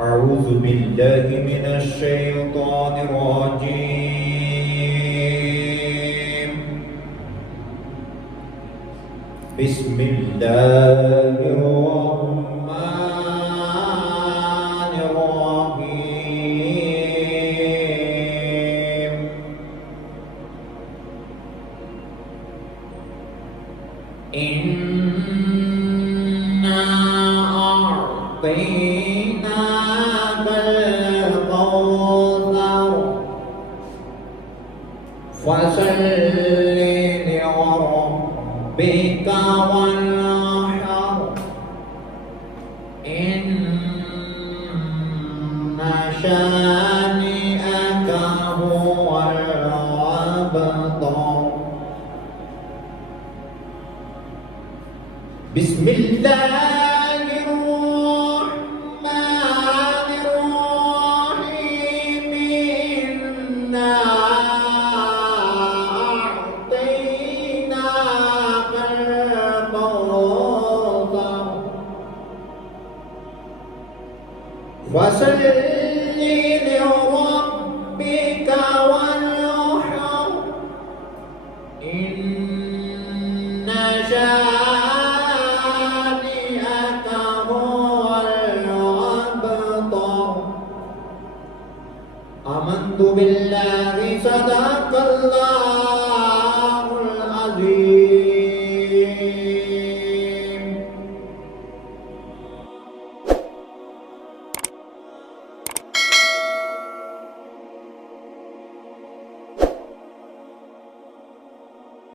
أعوذ بالله من الشيطان الرجيم. بسم الله الرحمن الرحيم. إنا أعطيناك الكوثر فصل لربك وانحر إن شانئك هو الأبتر. بسم الله الرحمن الرحيم. إنا أعطيناك الكوثر فصل لربك وانحر